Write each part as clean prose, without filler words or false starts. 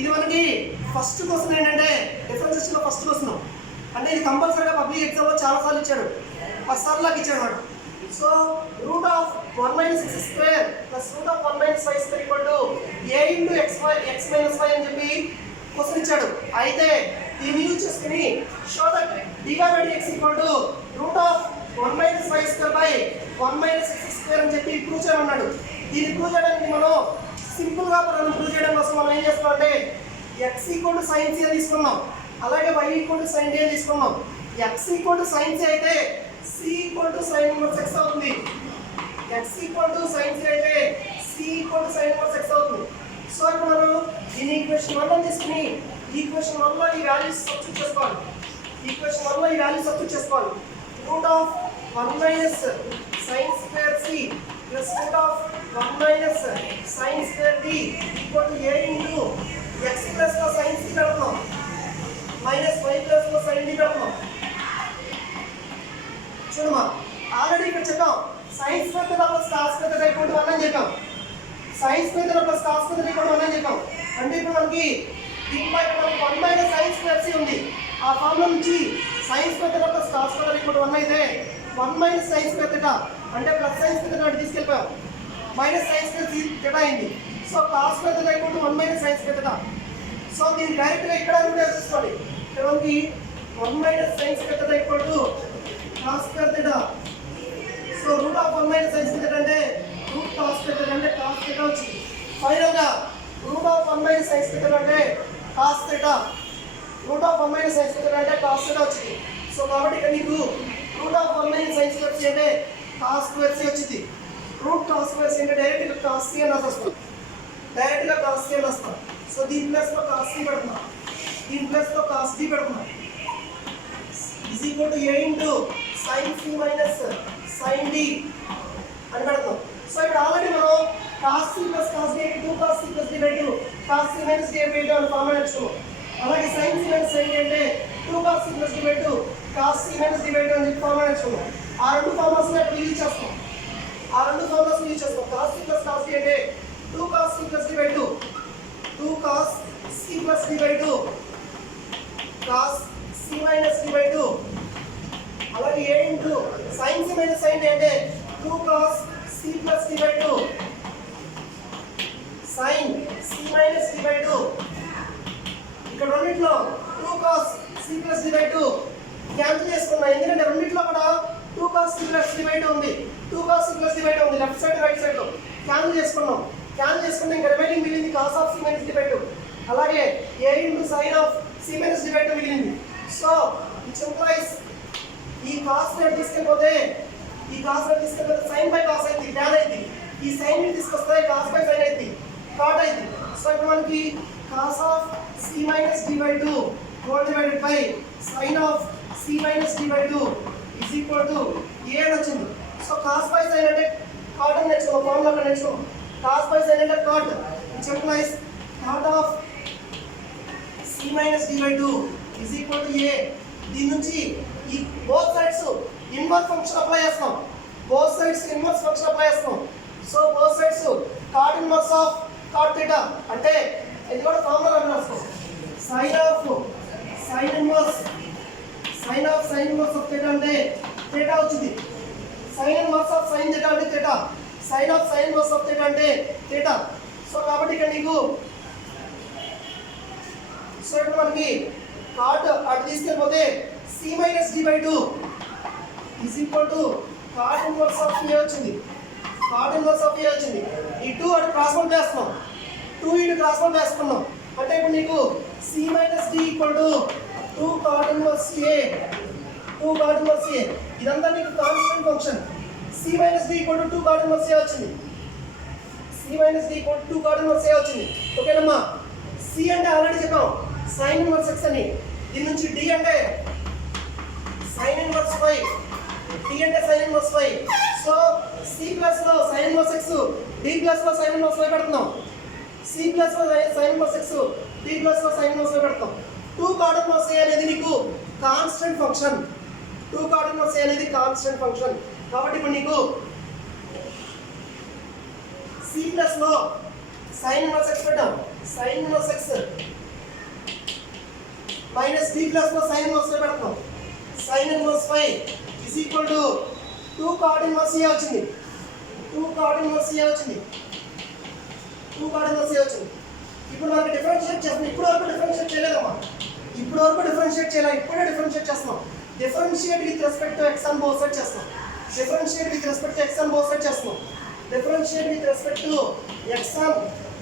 ఇది మనకి first question ఏంటంటే డిఫరెన్షియేషన్ లో ఫస్ట్ క్వశ్చన్ అంటే ఇది కంపల్సరీగా పబ్లిక్ ఎగ్జామ్ లో చాలా సార్లు ఇచ్చాడు 10 సార్లు లాగా ఇచ్చాడు అన్నమాట. So root of 1 minus x square plus root of 1 minus y square equal to a into x minus y అని చెప్పి క్వశ్చన్ ఇచ్చాడు. అయితే దీన్ని యూజ్ చేసుకుని show that dy by dx equal to root of 1 minus y square by 1 minus x square అని చెప్పి prove చేయమన్నాడు. దీన్ని ప్రూవ్ చేయడానికి మనం సింపుల్ గా మనం ప్రూవ్ చేయడం కోసం మనం ఏం చేస్తున్నాం అంటే x equal to sin c అని తీసుకున్నాం, అలాగే y equal to sin d అని తీసుకున్నాం. x equal to sin c అయితే c equal to sin inverse x అవుతుంది. x equal to sin c అయితే c equal to sin inverse x అవుతుంది. So ఇప్పుడు మనం దీని ఈక్వేషన్ 1 అని తీసుకుని ఈక్వేషన్ 1 లో ఈ వాల్యూస్ సబ్స్టిట్యూట్ చేసుకోవాలి. ఈక్వేషన్ 1 లో ఈ వాల్యూస్ సబ్స్టిట్యూట్ చేసుకోవాలి. Route of 1 minus sin square c plus root of 1 minus sin square d equal to a into x plus లో sin c పెడుతున్నాం మైనస్ y ప్లస్ లో sin d పెడుతున్నాం. చూడమ్మా already ఇక్కడ చెప్పాం sin స్క్వేర్ తో plus cos square తో equal to 1 అని చెప్పాం. sin స్క్వేర్ తో ప్లస్ cos స్క్వేర్ తో ఈక్వల్ టు 1 అని చెప్పాం. అంటే ఇప్పుడు మనకి దీనిపై 1 మైనస్ sin స్క్వేర్ c ఉంది. ఆ ఫార్ములా నుంచి sin స్క్వేర్ తో ప్లస్ cos స్క్వేర్ తో ఈక్వల్ టు 1 అయితే 1 మైనస్ sin స్క్వేర్ థీటా అంటే ప్లస్ sin స్క్వేర్ థీటా తీసుకెళ్ళిపోయాం, మైనస్ sin స్క్వేర్ థీటా అయింది. So cos square theta equal to 1 minus sin square theta. So దీన్ని direct గా ఇక్కడ root చేసుకోండి. ఇక్కడ మనకి 1 minus sin square theta equal to cos square theta. So root of 1 minus sin square theta అంటే route cos square theta అంటే cos theta వచ్చింది. Final గా route of 1 minus sin square theta అంటే cos theta, route of 1 minus sin square theta అంటే cos theta వచ్చింది. So కాబట్టి ఇక్కడ నీకు route of 1 minus sin square c అంటే cos స్క్వేర్ c వచ్చింది. రూట్ cos స్క్వేర్ c అంటే డైరెక్ట్ గా cos c అని రాస్తాం, డైరెక్ట్ గా cos c అని రాస్తాం. సో దీని ప్లస్ లో cos c పెడుతున్నాం, దీని ప్లస్ లో cos d పెడుతున్నాం. is equal to a into sin c minus sin d అని పెడతాం. సో ఇక్కడ ఆల్రెడీ మనం cos c plus cos d 2 cos c plus d by 2 cos c minus d by 2 అని formula నేర్చుకున్నాం. అలాగే sin c minus sin d అంటే 2 cos c plus d by 2 cos c minus d by 2 అని formula నేర్చుకున్నాం. ఆ రెండు formulas ని use చేస్తాం. cos c plus cos d అంటే 2 cos c plus d by 2 2 cos c plus d by 2 cos c minus d by 2 అలాగే a into sin c minus sin d అంటే 2 cos c plus d by 2 sin c minus d by 2. ఇక్కడ రెండిట్లో 2 cos c plus d by 2 cancel చేసుకున్నాం, ఎందుకంటే రెండిట్లో కూడా 2 cos c plus d by 2 ఉంది, 2 cos c plus d by 2 ఉంది left side right side లో. క్యాన్సిల్ చేసుకున్నాం, క్యాన్సిల్ చేసుకుంటే ఇంకా రిమైనింగ్ మిగిలింది cos of c minus d by 2 అలాగే a into sin of c minus d by 2 మిగిలింది. So it's implies ఈ cos ని తీసుకెళ్ళిపోతే sin బై cos అయింది, tan అయింది. ఈ sin ని తీసుకొస్తే cos బై sin అయింది, cot అయింది. సో ఇప్పుడు మనకి cos of c minus d by 2 whole divided by sin of c minus d by 2 is equal to a అని వచ్చింది. సో cos బై sin అంటే cot అని నేర్చుకున్నాం, ఫార్ములా నేర్చుకున్నాం. cos బై sin అంటే cot, which implies cot of c minus d by 2 is equal to a. దీని నుంచి ఈ both sides inverse function apply చేస్తాం, both sides inverse function apply చేస్తాం. So both sides cot inverse of cot theta అంటే ఇది కూడా formula రాస్తాం. sin inverse of theta అంటే థీటా వచ్చింది, sin inverse of sin theta అంటే theta, sin inverse of theta అంటే థీటా. సో కాబట్టి ఇక్కడ నీకు సో ఇప్పుడు మనకి cot అటు తీసుకెళ్ళిపోతే c minus d by 2 is equal to cot inverse of a వచ్చింది, cot inverse of a వచ్చింది. ఈ 2 అటు క్రాస్ మల్టిప్లై చేస్తున్నాం, 2 ఇటు క్రాస్ మల్టిప్లై చేసుకున్నాం. అంటే ఇప్పుడు నీకు c minus d equal to 2 cot inverse a, 2 cot inverse a. ఇదంతా నీకు constant function. c minus d equal to 2 cot inverse a వచ్చింది, c minus d equal to 2 cot inverse a వచ్చింది. ఓకేనమ్మా. c అంటే ఆల్రెడీ చెప్పాం sin inverse x అని, దీని నుంచి d అంటే sin ఇన్వర్స్ y, d అంటే sin inverse y. So c plus లో sin inverse x, d plus లో sin ఇన్వర్స్ y పెడుతున్నాం. c ప్లస్ లో sin inverse x, d plus లో sin ఇన్వర్స్ y పెడుతున్నాం. 2 cot ఇన్వర్స్ a అనేది నీకు constant function, 2 cot inverse a అనేది constant function. కాబట్టి ఇప్పుడు నీకు c ప్లస్ లో sin ఇన్వర్స్ x పెట్టాం, sin inverse x minus b plus లో sin inverse పెడతాం. sin inverse 5 is equal to 2 cot inverse a వచ్చింది. 2 cot inverse a వచ్చింది. 2 cot inverse a వచ్చింది. ఇప్పుడు మనకి డిఫరెన్షియేట్ చేస్తాం. ఇప్పుడు వరకు డిఫరెన్షియేట్ చేయలేదమ్మా. ఇప్పుడు వరకు డిఫరెన్షియేట్ చేయాలి. ఇప్పుడే డిఫరెన్షియేట్ చేస్తాం. Differentiate with respect to x అని బోత్ సైడ్ చేస్తాం. Differentiate with respect to x అని బోత్ సైడ్ చేస్తాం. Differentiate with respect to x అని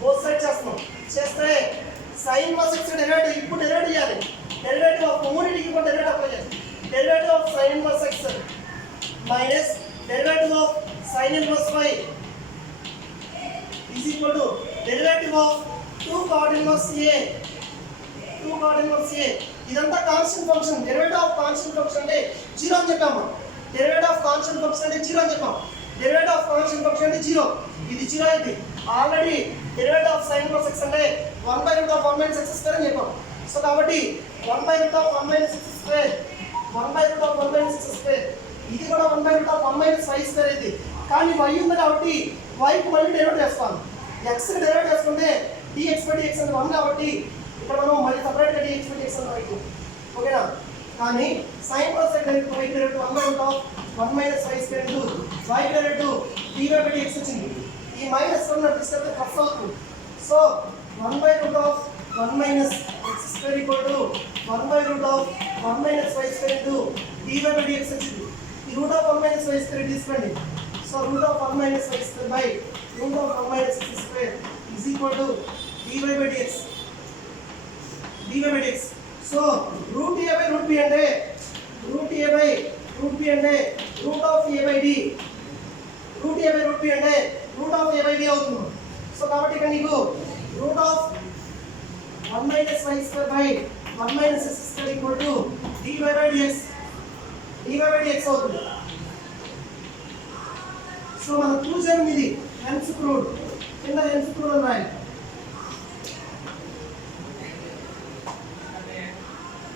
బోత్ సైడ్ చేస్తాం. చేస్తే sin inverse x డెరివేటివ్ ఇప్పుడు డెరివేటివ్ చేయాలి. డెరివేటివ్ ఆఫ్ కమ్యూనిటీకి ఇప్పుడు డెరివేటివ్ అప్లై చేయాలి. Derivative of sin inverse x minus derivative of sin inverse y is equal to derivative of 2 cot inverse a 2 cot inverse a. ఇదంతా constant function. Derivative of constant function అంటే 0 అని చెప్పాము. Derivative of constant function అంటే 0 అని చెప్పాము. Derivative of constant function అంటే 0. ఇది 0 అయింది. Already derivative of sin inverse x అంటే 1/√1 - x² అని చెప్పాము. సో కాబట్టి 1/√1 - x², 1/√1 - x², ఇది కూడా 1/√1 - y² అయింది. కానీ y ఉంది కాబట్టి y కు మళ్ళీ డెరివేటివ్ వేసుకోవాలి. x కి డెరివేటివ్ వేసుకుంటే dx/dx అంటే 1 కాబట్టి ఇక్కడ మనం మళ్ళీ సపరేట్గా dx/dx అని రాయొచ్చు. ఓకేనా? కానీ sin inverse x derivative y derivative 1/√1 - y² into y derivative dy/dx వచ్చింది. ఈ మైనస్ 1 తీసుకెళ్తే ప్లస్ అవుతుంది. So 1/√1 - x² equal to 1/√1 - y² into dy/dx వచ్చింది. ఈ √1 - y² తీసుకోండి. So √1 - y² by √1 - x² is equal to dy/dx. dy/dx. So √a/√b అంటే √a/√b అంటే √a/d. √a/√b అంటే √a/d అవుతుంది. సో కాబట్టి ఇక్కడ నీకు √1 - y² by 1 - x² equal to dy/dx. dy/dx అవుతుంది. సో మనం చూసాము ఇది హెన్స్ ప్రూవ్డ్. కింద హెన్స్ ప్రూవ్డ్ అని రాయాలి.